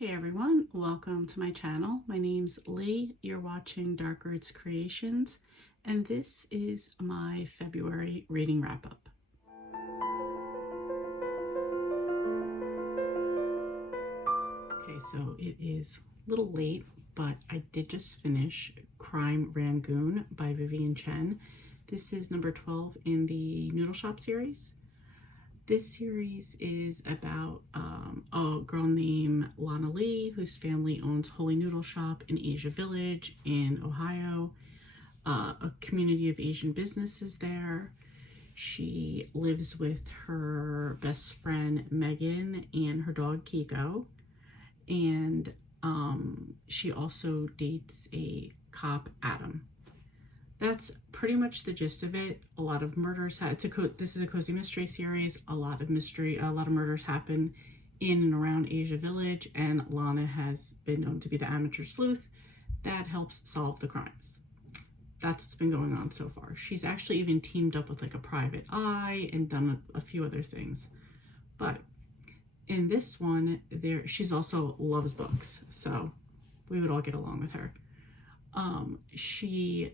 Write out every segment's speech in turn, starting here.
Hey everyone, welcome to my channel. My name's Lee. You're watching Dark Arts Creations, and this is my February reading wrap-up. Okay, so it is a little late, but I did just finish Crime Rangoon by Vivian Chen. This is number 12 in the Noodle Shop series. This series is about a girl named Lana Lee, whose family owns Holy Noodle Shop in Asia Village in Ohio. A community of Asian businesses there. She lives with her best friend Megan and her dog Kiko. And she also dates a cop, Adam. That's pretty much the gist of it. A lot of murders this is a cozy mystery series. A lot of murders happen in and around Asia Village, and Lana has been known to be the amateur sleuth that helps solve the crimes. That's what's been going on so far. She's actually even teamed up with like a private eye and done a few other things. But in this one, she's also loves books, so we would all get along with her. She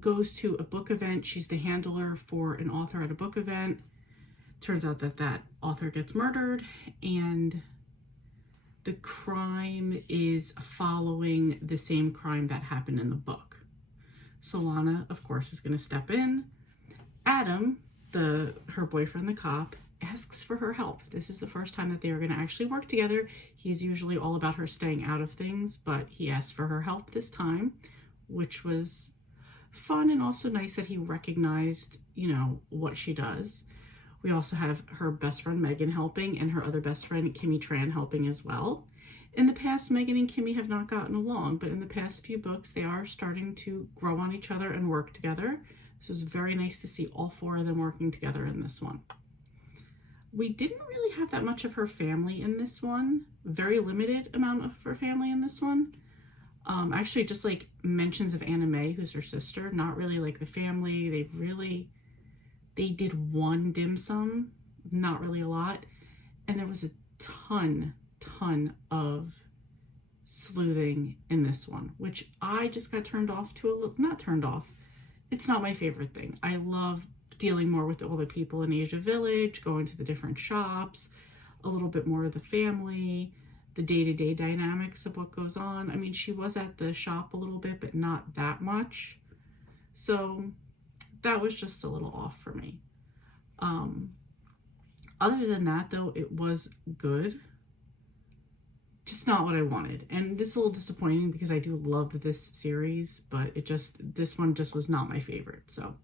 goes to a book event. She's the handler for an author at a book event. Turns out that author gets murdered, and the crime is following the same crime that happened in the book. So Lana, of course, is going to step in. Adam, her boyfriend, the cop, asks for her help. This is the first time that they are going to actually work together. He's usually all about her staying out of things, but he asked for her help this time, which was fun and also nice that he recognized, what she does. We also have her best friend Megan helping and her other best friend Kimmy Tran helping as well. In the past, Megan and Kimmy have not gotten along, but in the past few books, they are starting to grow on each other and work together. So it was very nice to see all four of them working together in this one. We didn't really have that much of her family in this one. Very limited amount of her family in this one. Actually just like mentions of Anna May, who's her sister, not really like the family. They did one dim sum, not really a lot. And there was a ton of sleuthing in this one, which I just got turned off to not turned off. It's not my favorite thing. I love dealing more with all the people in Asia Village, going to the different shops, a little bit more of the family, the day-to-day dynamics of what goes on. I mean, she was at the shop a little bit, but not that much. So that was just a little off for me. Other than that, though, it was good. Just not what I wanted. And this is a little disappointing because I do love this series, but this one just was not my favorite. So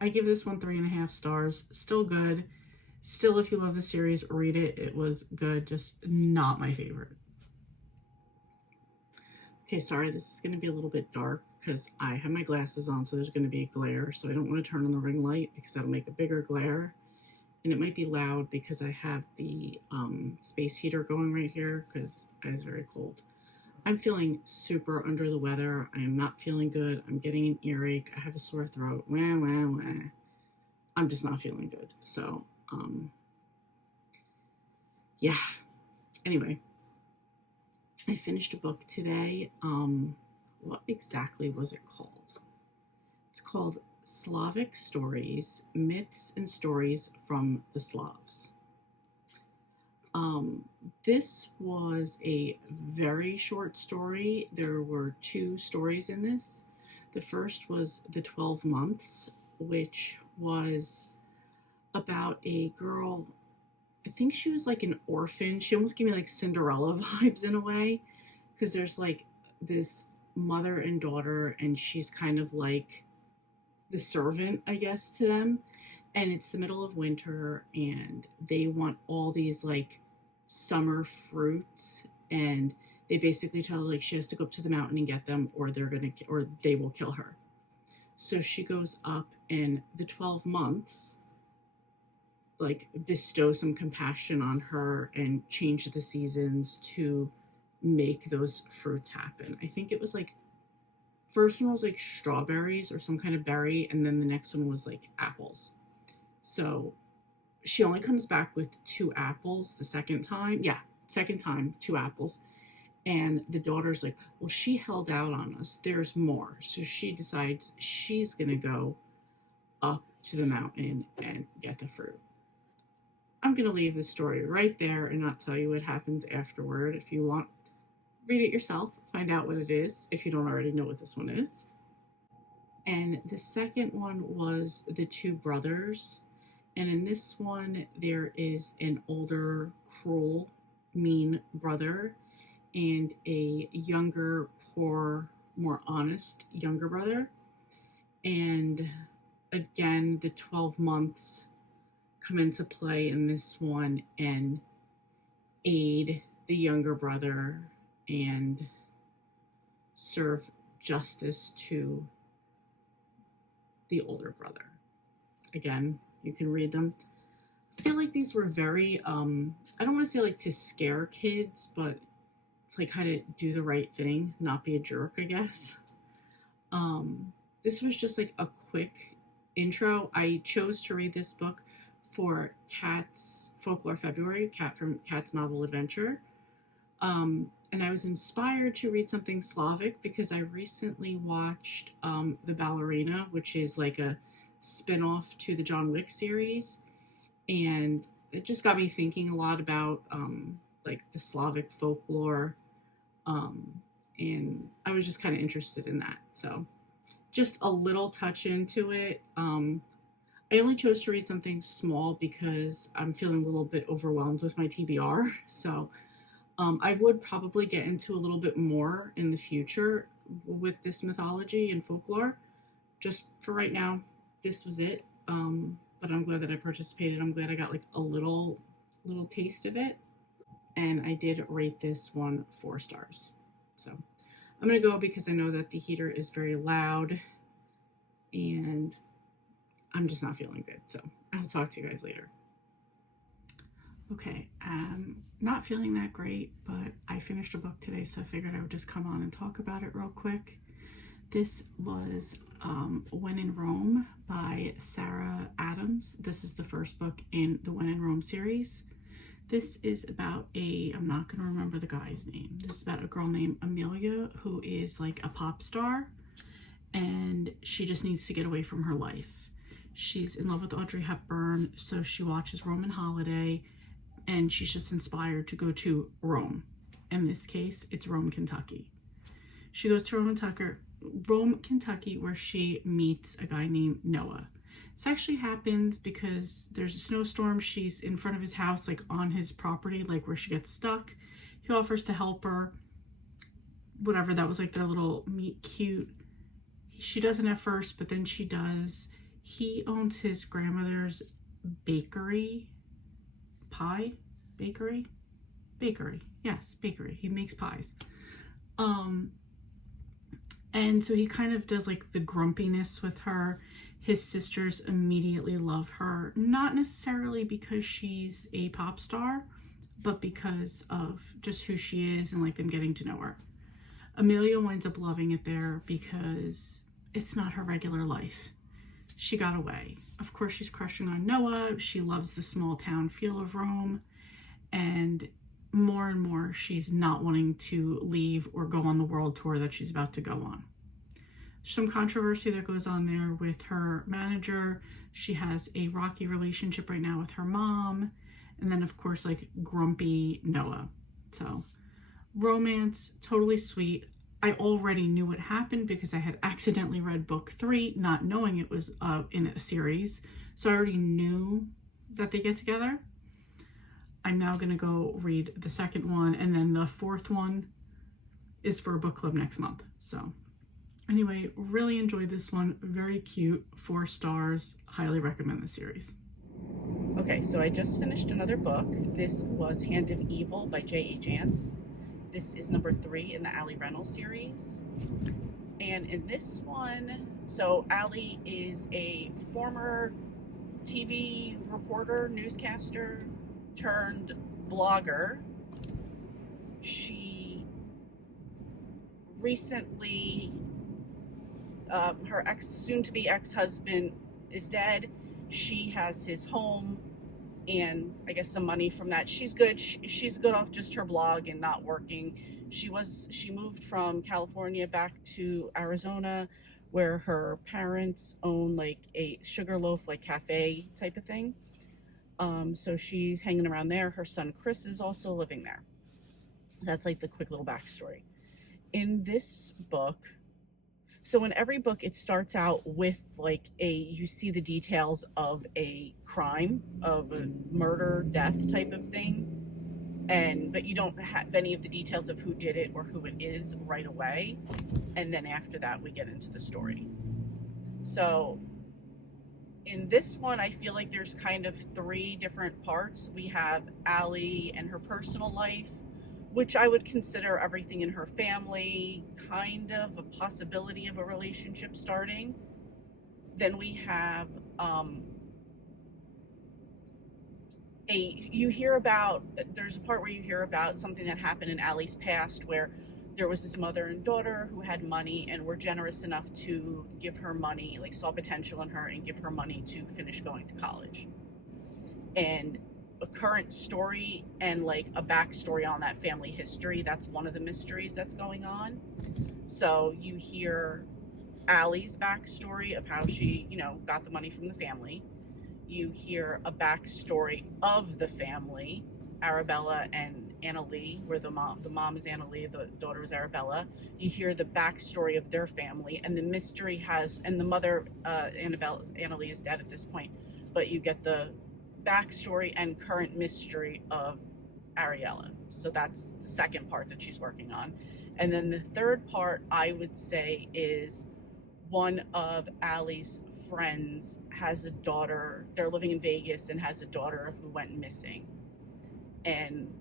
I give this one 3.5 stars. Still good. Still, if you love the series, read it. It was good, just not my favorite. Okay, sorry, this is going to be a little bit dark because I have my glasses on, so there's going to be a glare. So I don't want to turn on the ring light because that'll make a bigger glare. And it might be loud because I have the space heater going right here because it's very cold. I'm feeling super under the weather. I am not feeling good. I'm getting an earache. I have a sore throat. Wah, wah, wah. I'm just not feeling good. So yeah, anyway, I finished a book today. What exactly was it called? It's called Slavic Stories, Myths and Stories from the Slavs. This was a very short story. There were 2 stories in this. The first was The 12 Months, which was about a girl. I think she was like an orphan. She almost gave me like Cinderella vibes in a way, because there's like this mother and daughter, and she's kind of like the servant, I guess, to them. And it's the middle of winter, and they want all these like summer fruits, and they basically tell her like she has to go up to the mountain and get them, or they will kill her. So she goes up, and the 12 months like bestow some compassion on her and change the seasons to make those fruits happen. I think it was like, first one was like strawberries or some kind of berry, and then the next one was like apples. So she only comes back with 2 apples the second time. Yeah, second time, 2 apples. And the daughter's like, well, she held out on us. There's more. So she decides she's going to go up to the mountain and get the fruit. I'm going to leave the story right there and not tell you what happens afterward. If you want, read it yourself, find out what it is if you don't already know what this one is. And the second one was The Two Brothers. And in this one, there is an older, cruel, mean brother and a younger, poor, more honest younger brother. And again, the 12 months come into play in this one and aid the younger brother and serve justice to the older brother. Again, you can read them. I feel like these were very, I don't want to say like to scare kids, but to like kind of do the right thing, not be a jerk, I guess. This was just like a quick intro. I chose to read this book for Kat's Folklore February, Kat from Kat's Novel Adventure. And I was inspired to read something Slavic because I recently watched The Ballerina, which is like a spin-off to the John Wick series. And it just got me thinking a lot about like the Slavic folklore. And I was just kind of interested in that. So just a little touch into it. I only chose to read something small because I'm feeling a little bit overwhelmed with my TBR. So I would probably get into a little bit more in the future with this mythology and folklore. Just for right now, this was it. But I'm glad that I participated. I'm glad I got like a little taste of it. And I did rate this one 4 stars. So I'm going to go because I know that the heater is very loud and I'm just not feeling good. So I'll talk to you guys later. Okay, not feeling that great, but I finished a book today, so I figured I would just come on and talk about it real quick. This was When in Rome by Sarah Adams. This is the first book in the When in Rome series. This is about I'm not going to remember the guy's name. This is about a girl named Amelia who is like a pop star and she just needs to get away from her life. She's in love with Audrey Hepburn, so she watches Roman Holiday and she's just inspired to go to Rome. In this case, it's Rome, Kentucky. She goes to Rome, Kentucky, where she meets a guy named Noah. This actually happens because there's a snowstorm. She's in front of his house, like on his property, like where she gets stuck. He offers to help her. Whatever, that was like their little meet cute. She doesn't at first, but then she does. He owns his grandmother's bakery. Bakery. Yes, bakery. He makes pies. And so he kind of does like the grumpiness with her. His sisters immediately love her, not necessarily because she's a pop star, but because of just who she is and like them getting to know her. Amelia winds up loving it there because it's not her regular life. She got away. Of course, she's crushing on Noah. She loves the small town feel of Rome. And more, she's not wanting to leave or go on the world tour that she's about to go on. Some controversy that goes on there with her manager. She has a rocky relationship right now with her mom. And then, of course, like grumpy Noah. So, romance, totally sweet. I already knew what happened because I had accidentally read book 3, not knowing it was in a series. So I already knew that they get together. I'm now going to go read the second one, and then the fourth one is for a book club next month. So anyway, really enjoyed this one. Very cute, 4 stars. Highly recommend the series. Okay, so I just finished another book. This was Hand of Evil by J.E. Jantz. This is number 3 in the Allie Reynolds series. And in this one, so Allie is a former TV reporter, newscaster, turned blogger. She recently, her soon-to-be ex-husband is dead. She has his home and I guess some money from that. She's good. She's good off just her blog and not working. She moved from California back to Arizona, where her parents own like a Sugarloaf like cafe type of thing. So she's hanging around there. Her son Chris is also living there. That's like the quick little backstory. In this book, so in every book, it starts out with like you see the details of a crime, of a murder, death type of thing. But you don't have any of the details of who did it or who it is right away. And then after that, we get into the story. So in this one, I feel like there's kind of 3 different parts. We have Allie and her personal life, which I would consider everything in her family, kind of a possibility of a relationship starting. Then we have there's a part where you hear about something that happened in Allie's past, where there was this mother and daughter who had money and were generous enough to give her money, like saw potential in her and give her money to finish going to college. And a current story and like a backstory on that family history, that's one of the mysteries that's going on. So you hear Allie's backstory of how she, got the money from the family. You hear a backstory of the family, Arabella and Anna Lee, where the mom is Anna Lee, the daughter is Arabella. You hear the backstory of their family, and the mystery and the mother, Anna Lee is dead at this point, but you get the backstory and current mystery of Ariella. So that's the second part that she's working on. And then the third part, I would say, is one of Allie's friends has a daughter. They're living in Vegas and has a daughter who went missing. And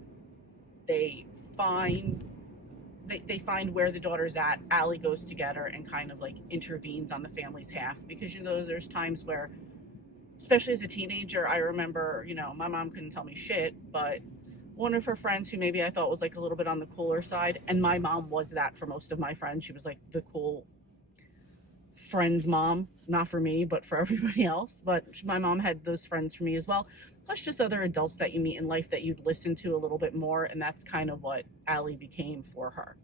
they find where the daughter's at. Allie goes to get her and kind of like intervenes on the family's half, because there's times where, especially as a teenager, I remember, my mom couldn't tell me shit, but one of her friends who maybe I thought was like a little bit on the cooler side, and my mom was that for most of my friends. She was like the cool friend's mom, not for me, but for everybody else. But my mom had those friends for me as well, plus just other adults that you meet in life that you'd listen to a little bit more, and that's kind of what Allie became for her.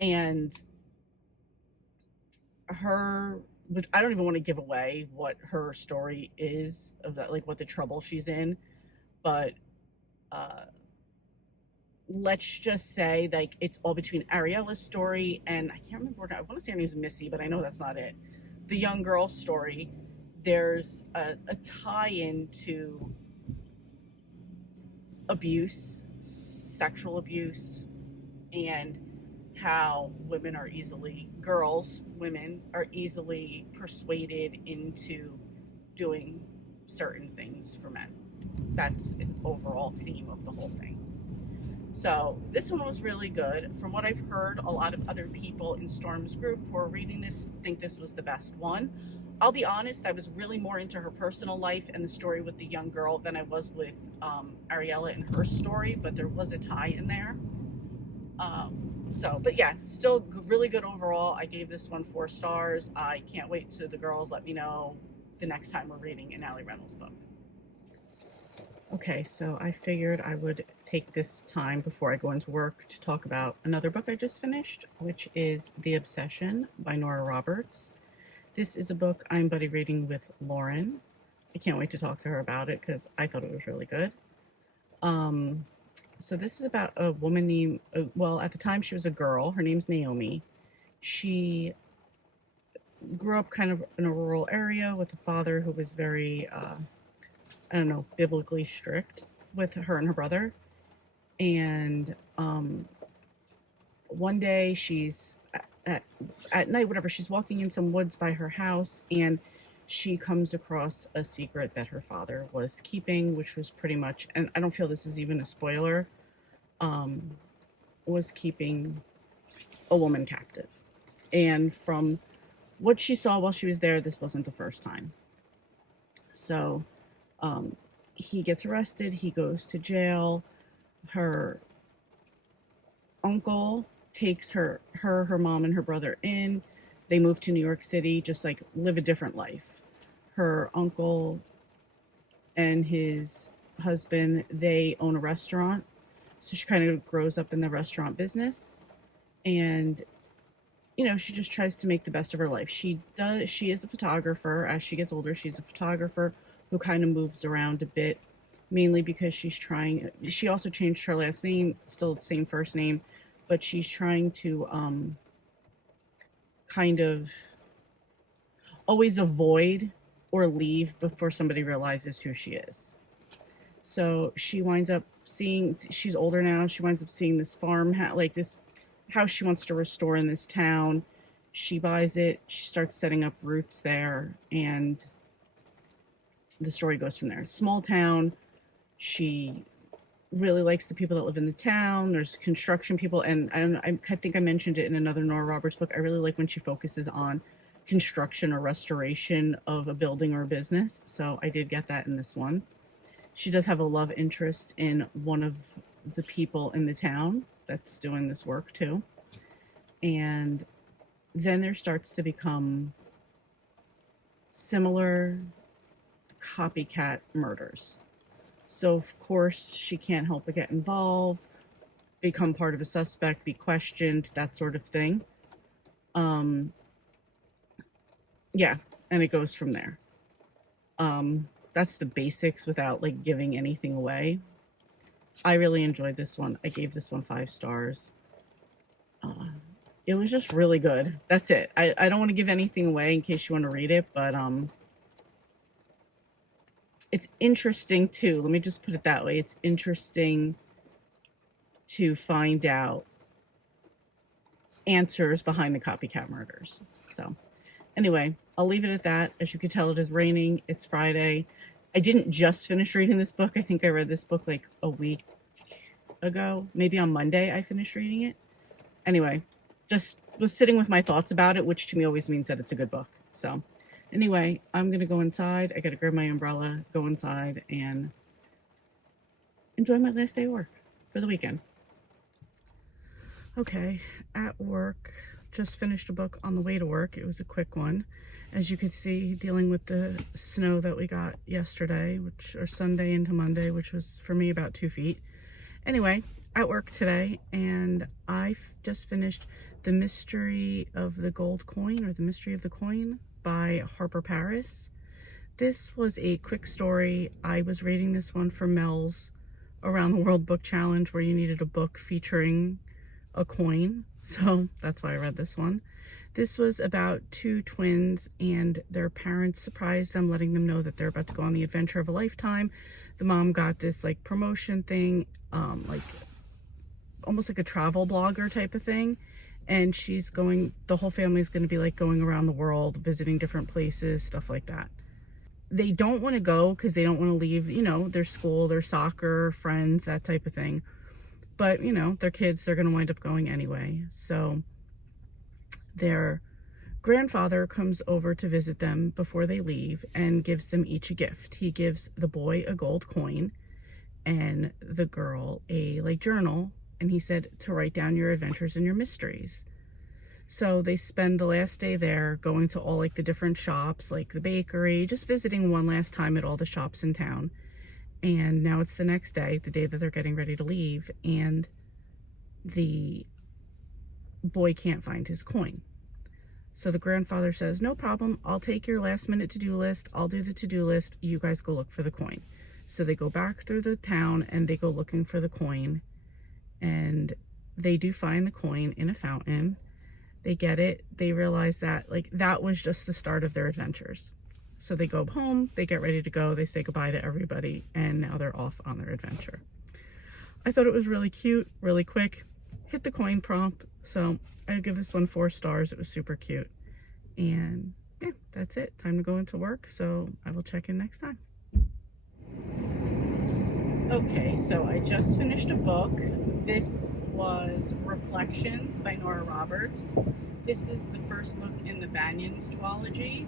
And which I don't even want to give away what her story is, of that, like what the trouble she's in, but let's just say like it's all between Ariella's story and I can't remember I want to say her name's Missy, but I know that's not it. The young girl story. There's a tie-in to abuse, sexual abuse, and how women are easily persuaded into doing certain things for men. That's an overall theme of the whole thing. So this one was really good. From what I've heard, a lot of other people in Storm's group who are reading this think this was the best one. I'll be honest, I was really more into her personal life and the story with the young girl than I was with Ariella and her story, but there was a tie in there. But yeah, still really good overall. I gave this one 4 stars. I can't wait till the girls let me know the next time we're reading an Allie Reynolds book. Okay, so I figured I would take this time before I go into work to talk about another book I just finished, which is The Obsession by Nora Roberts. This is a book I'm buddy reading with Lauren. I can't wait to talk to her about it because I thought it was really good. So this is about a woman named, at the time she was a girl. Her name's Naomi. She grew up kind of in a rural area with a father who was very, biblically strict with her and her brother. And one day she's at night, whatever, she's walking in some woods by her house, and she comes across a secret that her father was keeping, which was pretty much, and I don't feel this is even a spoiler, was keeping a woman captive. And from what she saw while she was there, this wasn't the first time. So he gets arrested, he goes to jail. Her uncle takes her mom and her brother in. They move to New York City, just live a different life. Her uncle and his husband, they own a restaurant. So she kind of grows up in the restaurant business. And, you know, she just tries to make the best of her life. She is a photographer. As she gets older, she's a photographer who kind of moves around a bit, mainly because she also changed her last name, still the same first name, but she's trying to kind of always avoid or leave before somebody realizes who she is. So she winds up she's older now, she winds up seeing this this house she wants to restore in this town. She buys it, she starts setting up roots there, and the story goes from there. Small town, she really likes the people that live in the town. There's construction people, and I think I mentioned it in another Nora Roberts book. I really like when she focuses on construction or restoration of a building or a business. So I did get that in this one. She does have a love interest in one of the people in the town that's doing this work too. And then there starts to become similar copycat murders. So of course she can't help but get involved, become part of a suspect, be questioned, that sort of thing. Yeah, and it goes from there. That's the basics without like giving anything away. I really enjoyed this one. I gave this one 5 stars. It was just really good. That's it. I don't want to give anything away in case you want to read it, but it's interesting too. Let me just put it that way. It's interesting to find out answers behind the copycat murders. So anyway, I'll leave it at that. As you can tell, it is raining. It's Friday. I didn't just finish reading this book. I think I read this book like a week ago. Maybe on Monday I finished reading it. Anyway, just was sitting with my thoughts about it, which to me always means that it's a good book. So anyway, I'm going to go inside. I got to grab my umbrella, go inside, and enjoy my last day of work for the weekend. Okay, at work, just finished a book on the way to work. It was a quick one. As you can see, dealing with the snow that we got yesterday, or Sunday into Monday, which was for me about 2 feet. Anyway, at work today, and I just finished The Mystery of the Gold Coin, or The Mystery of the Coin, by Harper Paris. This was a quick story. I was reading this one for Mel's Around the World Book Challenge, where you needed a book featuring a coin, so that's why I read this one. This was about 2 twins, and their parents surprised them, letting them know that they're about to go on the adventure of a lifetime. The mom got this like promotion thing, like almost like a travel blogger type of thing, and the whole family is going to be like going around the world, visiting different places, stuff like that. They don't want to go because they don't want to leave, you know, their school, their soccer, friends, that type of thing. But, you know, they're kids, they're going to wind up going anyway. So their grandfather comes over to visit them before they leave and gives them each a gift. He gives the boy a gold coin and the girl a like journal, and he said to write down your adventures and your mysteries. So they spend the last day there, going to all like the different shops, like the bakery, just visiting one last time at all the shops in town. And now it's the next day, the day that they're getting ready to leave, and the boy can't find his coin. So the grandfather says, no problem, I'll take your last minute to-do list, I'll do the to-do list, you guys go look for the coin. So they go back through the town and they go looking for the coin, and they do find the coin in a fountain. They get it. They realize that like that was just the start of their adventures. So they go home, they get ready to go, they say goodbye to everybody, and now they're off on their adventure. I thought it was really cute, really quick, hit the coin prompt, so I give this one 4 stars. It was super cute. And yeah, that's it. Time to go into work, so I will check in next time. Okay, so I just finished a book. This was Reflections by Nora Roberts. This is the first book in the Banyans duology.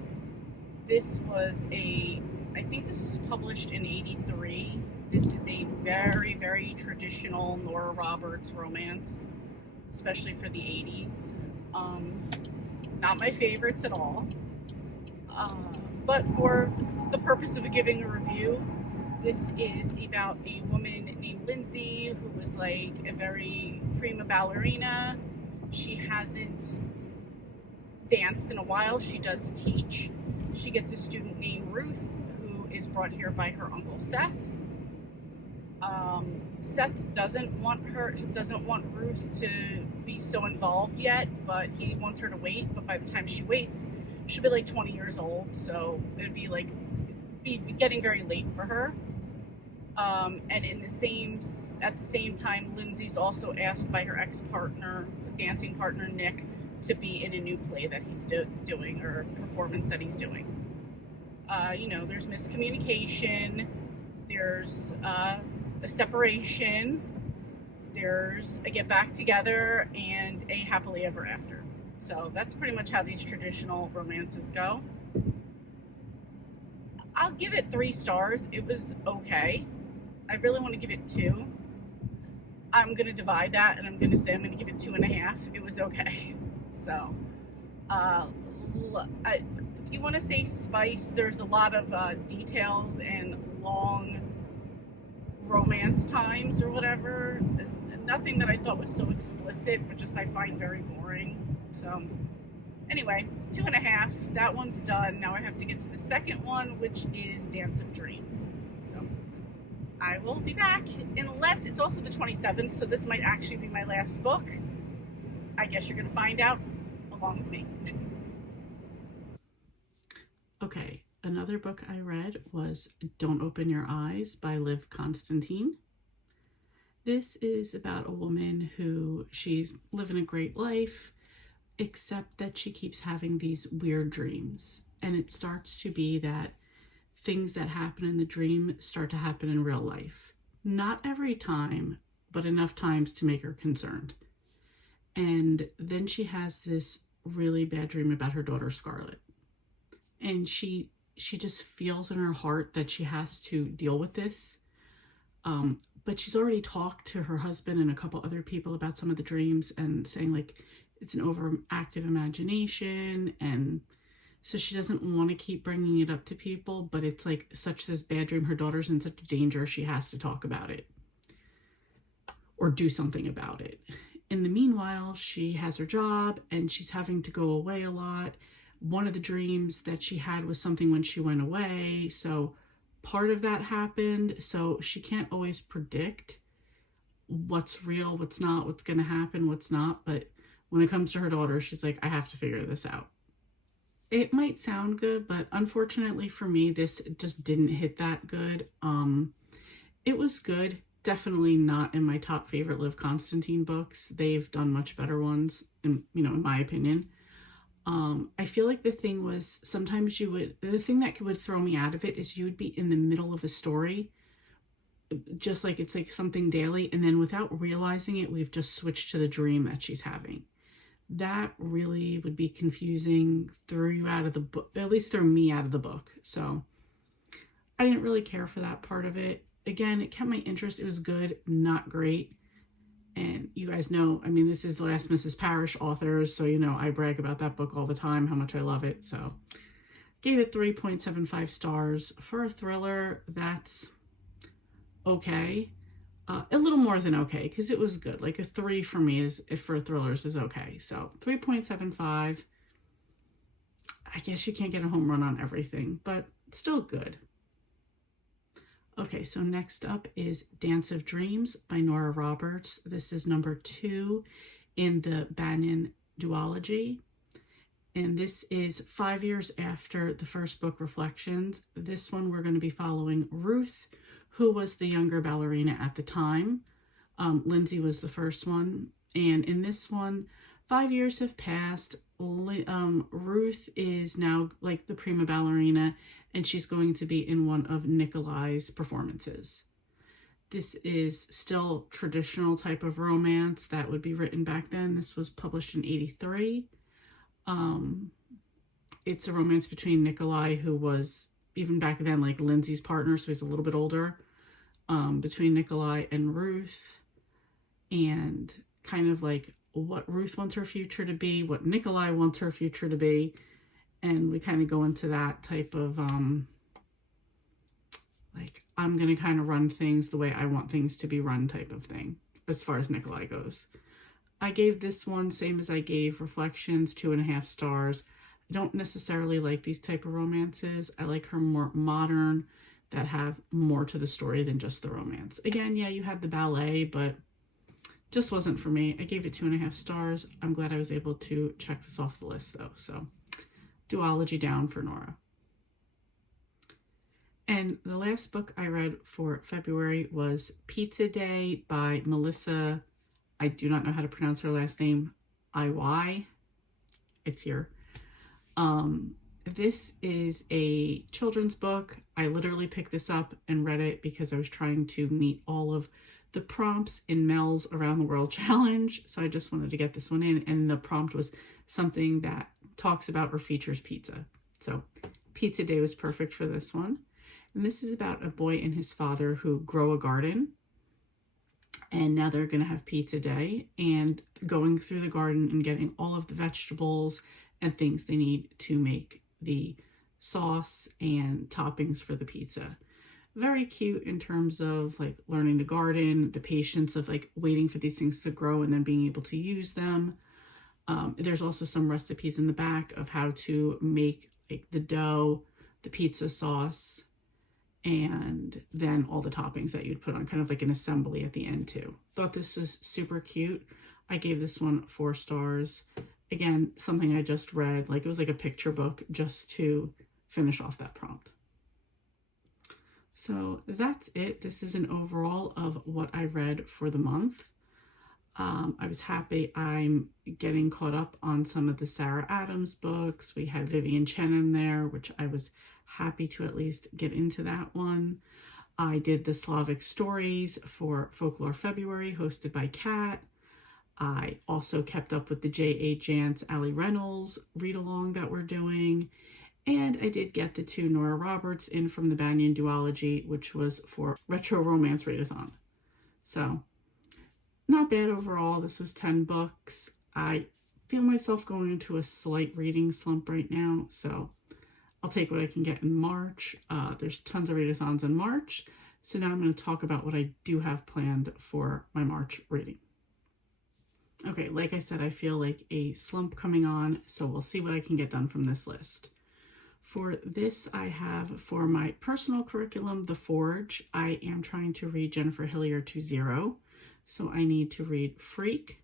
This was I think this was published in '83. This is a very, very traditional Nora Roberts romance, especially for the 80s. Not my favorites at all. But for the purpose of giving a review, This is about a woman named Lindsay who was like a very prima ballerina. She hasn't danced in a while. She does teach. She gets a student named Ruth who is brought here by her uncle Seth. Seth doesn't want Ruth to be so involved yet, but he wants her to wait. But by the time she waits, she'll be like 20 years old, so it'd be getting very late for her. And at the same time, Lindsay's also asked by her ex-partner, dancing partner Nick, to be in a new play that he's doing, or performance that he's doing. There's miscommunication, there's a separation, there's a get back together, and a happily ever after. So that's pretty much how these traditional romances go. I'll give it 3 stars. It was okay. I really want to give it 2. I'm going to divide that, and I'm going to say I'm going to give it 2.5. It was okay. So, if you want to say spice, there's a lot of details and long romance times or whatever. Nothing that I thought was so explicit, but just I find very boring. So, anyway, 2.5. That one's done. Now I have to get to the second one, which is Dance of Dreams. So, I will be back, unless it's also the 27th, so this might actually be my last book. I guess you're going to find out along with me. Okay, another book I read was Don't Open Your Eyes by Liv Constantine. This is about a woman who she's living a great life, except that she keeps having these weird dreams. And it starts to be that things that happen in the dream start to happen in real life. Not every time, but enough times to make her concerned. And then she has this really bad dream about her daughter Scarlett. And she just feels in her heart that she has to deal with this. But she's already talked to her husband and a couple other people about some of the dreams and saying like it's an overactive imagination, and so she doesn't want to keep bringing it up to people, but it's like such this bad dream. Her daughter's in such danger, she has to talk about it or do something about it. In the meanwhile, she has her job and she's having to go away a lot. One of the dreams that she had was something when she went away, so part of that happened, so she can't always predict what's real, what's not, what's going to happen, what's not. But when it comes to her daughter, she's like, I have to figure this out. It might sound good, but unfortunately for me, this just didn't hit that good. It was good. Definitely not in my top favorite Liv Constantine books. They've done much better ones, in my opinion. I feel like the thing was sometimes the thing that would throw me out of it is you would be in the middle of a story, just like it's like something daily, and then without realizing it, we've just switched to the dream that she's having. That really would be confusing, threw you out of the book, at least threw me out of the book. So I didn't really care for that part of it. Again, it kept my interest. It was good, not great. And you guys know, I mean, this is the Last Mrs. Parrish authors, so I brag about that book all the time, how much I love it. So gave it 3.75 stars. For a thriller, that's okay. A little more than okay, because it was good. Like a 3 for me for thrillers is okay. So 3.75. I guess you can't get a home run on everything, but still good. Okay, so next up is Dance of Dreams by Nora Roberts. This is number 2 in the Bannon duology. And this is 5 years after the first book, Reflections. This one we're going to be following Ruth, who was the younger ballerina at the time. Lindsay was the first one. And in this one, 5 years have passed. Ruth is now like the prima ballerina, and she's going to be in one of Nikolai's performances. This is still traditional type of romance that would be written back then. This was published in 1983. It's a romance between Nikolai, who was even back then like Lindsay's partner, so he's a little bit older, between Nikolai and Ruth, and kind of like what Ruth wants her future to be, what Nikolai wants her future to be. And we kind of go into that type of like, I'm going to kind of run things the way I want things to be run type of thing as far as Nikolai goes. I gave this one, same as I gave Reflections, 2.5 stars. I don't necessarily like these type of romances. I like her more modern, that have more to the story than just the romance. Again, yeah, you had the ballet, but just wasn't for me. I gave it 2.5 stars. I'm glad I was able to check this off the list though. So duology down for Nora. And the last book I read for February was Pizza Day by Melissa. I do not know how to pronounce her last name. IY. It's here. This is a children's book. I literally picked this up and read it because I was trying to meet all of the prompts in Mel's Around the World Challenge. So I just wanted to get this one in. And the prompt was something that talks about or features pizza. So Pizza Day was perfect for this one. And this is about a boy and his father who grow a garden. And now they're going to have pizza day and going through the garden and getting all of the vegetables and things they need to make the sauce and toppings for the pizza. Very cute in terms of like learning to garden, the patience of like waiting for these things to grow and then being able to use them. There's also some recipes in the back of how to make like the dough, the pizza sauce, and then all the toppings that you'd put on, kind of like an assembly at the end too. Thought this was super cute. I gave this one 4 stars. Again, something I just read, like it was like a picture book just to finish off that prompt. So that's it. This is an overall of what I read for the month. I was happy I'm getting caught up on some of the Sarah Adams books. We had Vivian Chen in there, which I was happy to at least get into that one. I did the Slavic Stories for Folklore February, hosted by Kat. I also kept up with the J.A. Jance, Ali Reynolds read-along that we're doing. And I did get the 2 Nora Roberts in from the Banyan Duology, which was for Retro Romance Readathon. So, not bad overall. This was 10 books. I feel myself going into a slight reading slump right now, so I'll take what I can get in March. There's tons of readathons in March. So now I'm going to talk about what I do have planned for my March reading. Okay, like I said, I feel like a slump coming on, so we'll see what I can get done from this list. For this, I have for my personal curriculum, The Forge, I am trying to read Jennifer Hillier to 0. So I need to read Freak,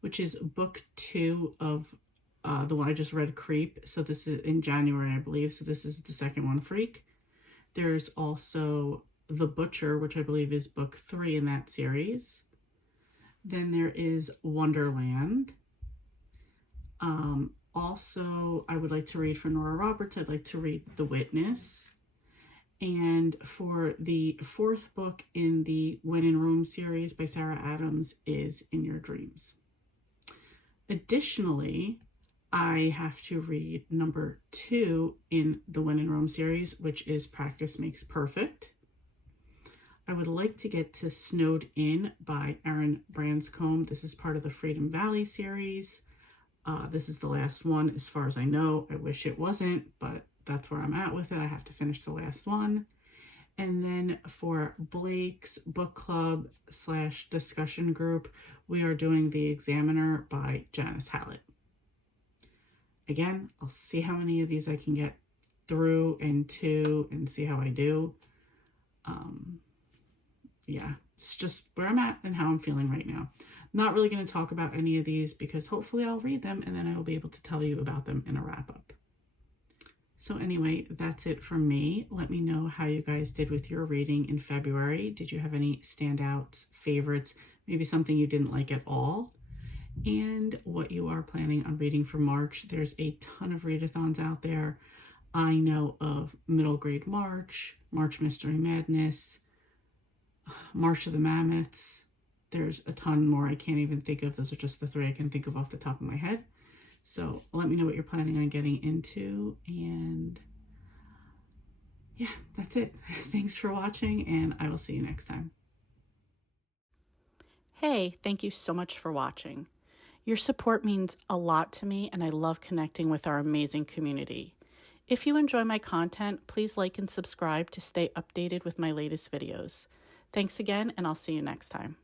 which is book 2 of the one I just read, Creep. So this is in January, I believe. So this is the second one, Freak. There's also The Butcher, which I believe is book 3 in that series. Then there is Wonderland. Also, I would like to read for Nora Roberts. I'd like to read The Witness. And for the 4th book in the When in Rome series by Sarah Adams is In Your Dreams. Additionally, I have to read number 2 in the When in Rome series, which is Practice Makes Perfect. I would like to get to Snowed In by Erin Branscombe. This is part of the Freedom Valley series. This is the last one as far as I know. I wish it wasn't, but that's where I'm at with it. I have to finish the last one. And then for Blake's book club / discussion group, we are doing The Examiner by Janice Hallett. Again, I'll see how many of these I can get through and to and see how I do. Yeah, it's just where I'm at and how I'm feeling right now. I'm not really going to talk about any of these because hopefully I'll read them and then I will be able to tell you about them in a wrap-up. So anyway, that's it from me. Let me know how you guys did with your reading in February. Did you have any standouts, favorites, maybe something you didn't like at all? And what you are planning on reading for March. There's a ton of readathons out there. I know of Middle Grade March, March Mystery Madness, March of the Mammoths. There's a ton more I can't even think of. Those are just the 3 I can think of off the top of my head. So let me know what you're planning on getting into. And yeah, that's it. Thanks for watching, and I will see you next time. Hey, thank you so much for watching. Your support means a lot to me, and I love connecting with our amazing community. If you enjoy my content, please like and subscribe to stay updated with my latest videos. Thanks again, and I'll see you next time.